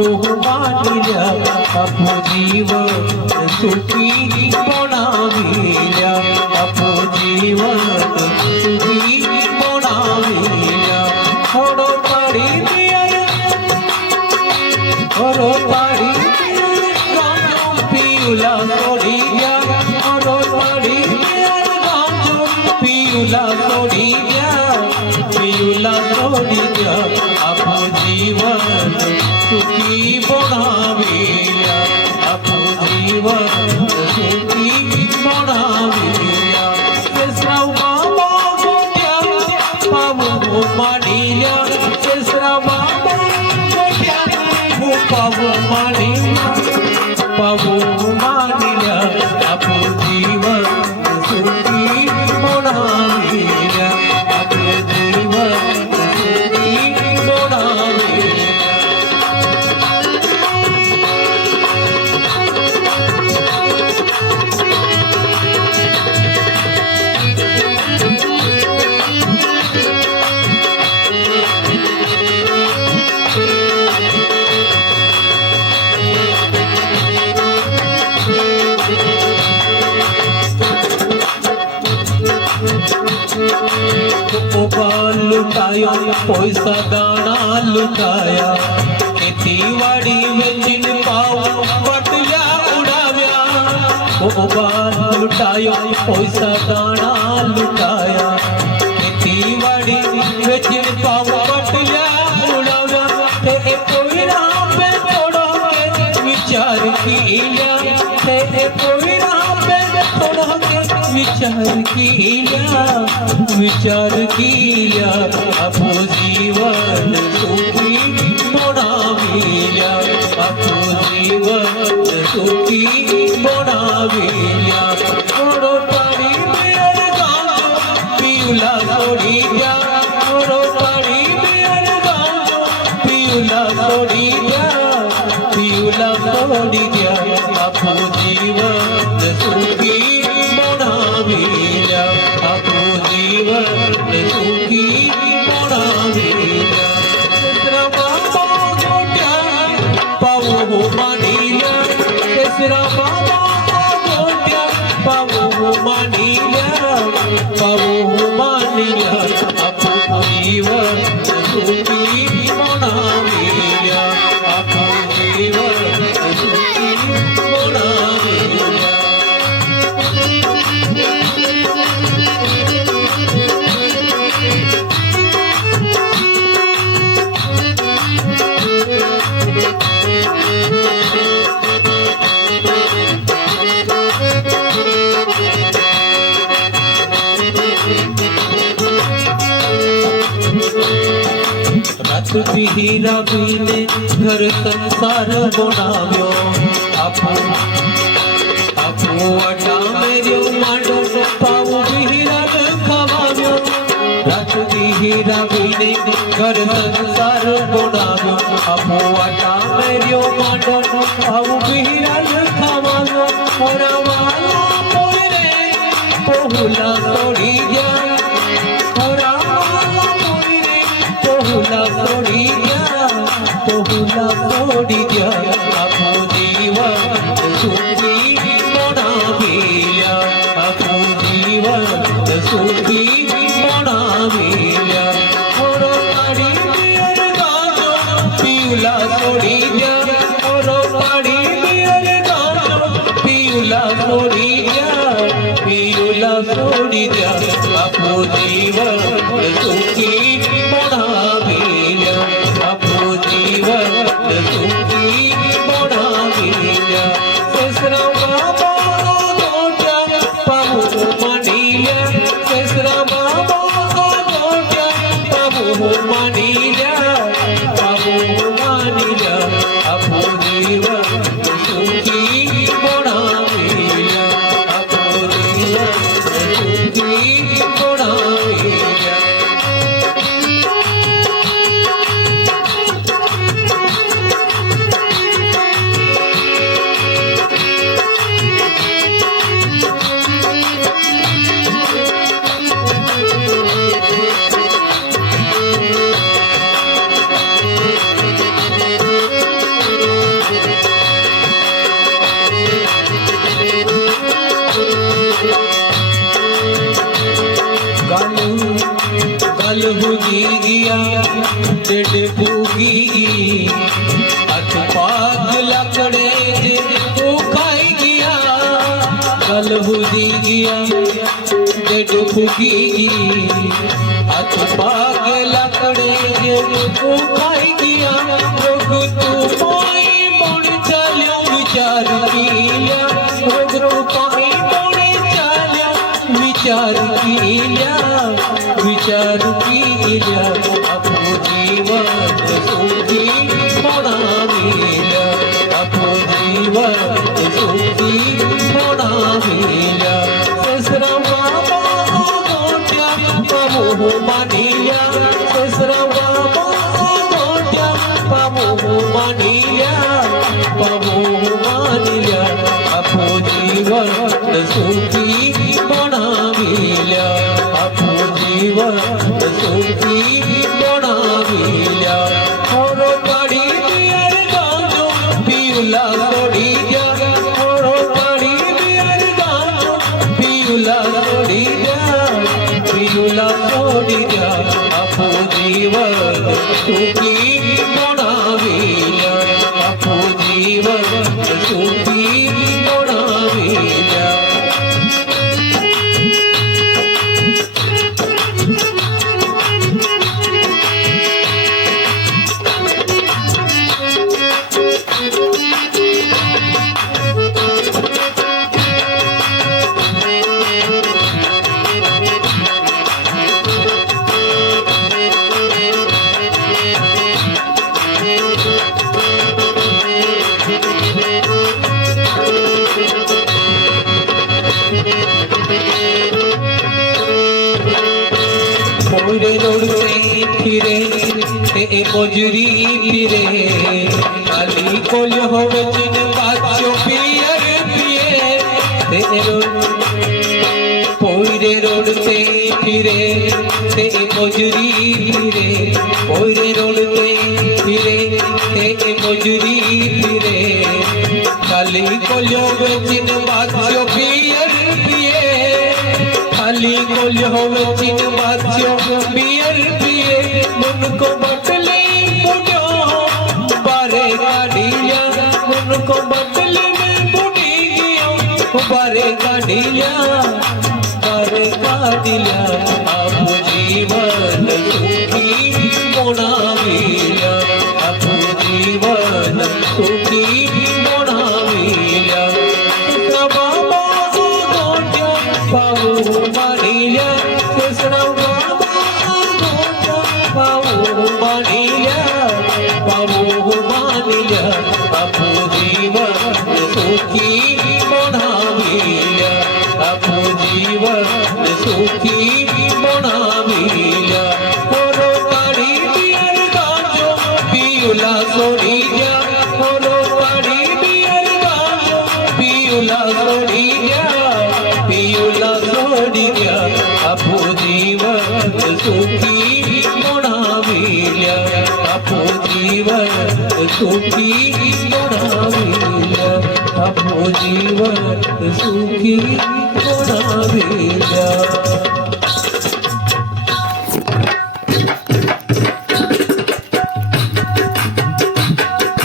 मानिल्या आपो जीवन सुखी बनाविल्या आपो जीवन सुखी बनाविल्या थोडो पाडी थोडो पाडी पियुला सोडिया थोडो पाडी पियुला सोडिया पियुला सोडिया आपो जीवन सुखी बनाविल्या आपो जीवन सुखी बनाविल्या केसराव बाबा गोट्या पावो मानिल्या केसराव बाबा गोट्या पावो मानिल्या पावो मानिल्या आपो जीवन सुखी बनाविल्या आपो जीवन सुखी बनाविल्या लुटाया पैसा दाना लुटाया खेतीवाड़ी वेचीन पाव पटल्या उडाव्या लुटाया पैसा दाना लुटाया खेतीवाड़ी वेचीन पाव पटल्या उडाव्या ते पोईरा पे थोडो विचार केल्या ते पोईरा पे थोडो विचार केल्या विचार केल्या आपो जीवन सुखी बनाविल्या आपो जीवन सुखी बनाविल्या थोडो पाणी पियर गांजो पियुला सोडी द्या थोडो पाणी पियर गांजो पियुला सोडी द्या पियुला सोडी द्या आपो जीवन सुखी बनाविल्या आपो जीवन सुखी बनाविल्या केसरा बाबा गोट्या पावो मानिल्या केसरा बाबा गोट्या पावो मानिल्या पावो मानिल्या आपो जीवन सुखी बनाविल्या आपो जीवन सुखी बनाविल्या रात पिहीरा पीने घर संसार बनाव्यो आपो आपो अटा मेर्यो मांडो पाव पिहीरा खवाव्यो रात पिहीरा पीने घर संसार बनाव्यो आपो अटा मेर्यो मांडो पाव पिहीरा खवाव्यो ओरा वाला पोरे पोहुला सोडी गया ओरा पोहुला सोडी गया पोहुला सोडी गया आपो जीवन सुखी बनाविल्या आपो जीवन सुखी बनाविल्या थोडो पाणी पियर गांजो पियुला सोडी द्या थोडो पाणी पियर गांजो पियुला सोडी द्या पियुला सोडी द्या आपो जीवन सुखी बनाविल्या आपो जीवन सुखी बनाविल्या केसरा बाबा गोट्या पावो मानिल्या केसरा बाबा गोट्या पावो मानिल्या पावो मानिल्या आपो जीवन सुखी बनाविल्या आपो जीवन सुखी बनाविल्या ભૂગી ગયા પેટ ભૂગી ગઈ હાથ પાગ લાકડે જે ખાઈ ગયા ગલ ભૂગી ગયા પેટ ભૂગી ગઈ હાથ પાગ લાકડે જે ખાઈ ગયા રોગ તું પાઈ બોણ ચાલ્યો વિચાર કિયા રોગ તું પાઈ બોણ ચાલ્યો વિચાર કિયા વિચાર કિયા આપણું જીવન સુખી બનાવીયા આપણું જીવન સુખી બનાવીયા સસરા બાબા ગોટ્યા પામો માનીયા સસરા બાબા ગોટ્યા પામો માનીયા આપણું જીવન સુખી બનાવીયા આપણું જીવન સુખી બનાવીયા થોડો કાઢી દિયર ગાજો પીવલા છોડી ગયા થોડો કાઢી દિયર ગાજો પીવલા છોડી ગયા પીવલા છોડી ગયા આપણું જીવન સુખી બનાવીયા આપણું જીવન સુખી બનાવીયા मोरे रोड से फिरे ते मजूरी फिरे खाली कोल हो जिन बाचो पियर पिए ते मोरे रोड से फिरे ते मजूरी फिरे मोरे रोड से फिरे ते मजूरी फिरे खाली कोल हो जिन बाचो पियर पिए खाली कोल हो जिन बाचो पियर पिए उनको बटले बुढ़ो बारे गाड़िया उनको बटले में बुढ़ी गया बारे गाड़िया आप जीवन सुखी बनाविया आप जीवन सुखी बनाविया बाबा गोट्या पाऊ मानिया कृष्ण बाबा पाऊ मानिया आपो जीवन सुखी बनाविया आपो जीवन सुखी बनाविया मोरो काढ़ी बियर गाजो पियुला सोड़ी गया मोरो काढ़ी बियर गाजो पियुला सोड़ी गया पियुला सोड़ी गया आपो जीवन सुखी बनाविया आपो जीवन सुखी बनाविया आपो जीवन सुखी बनाविया।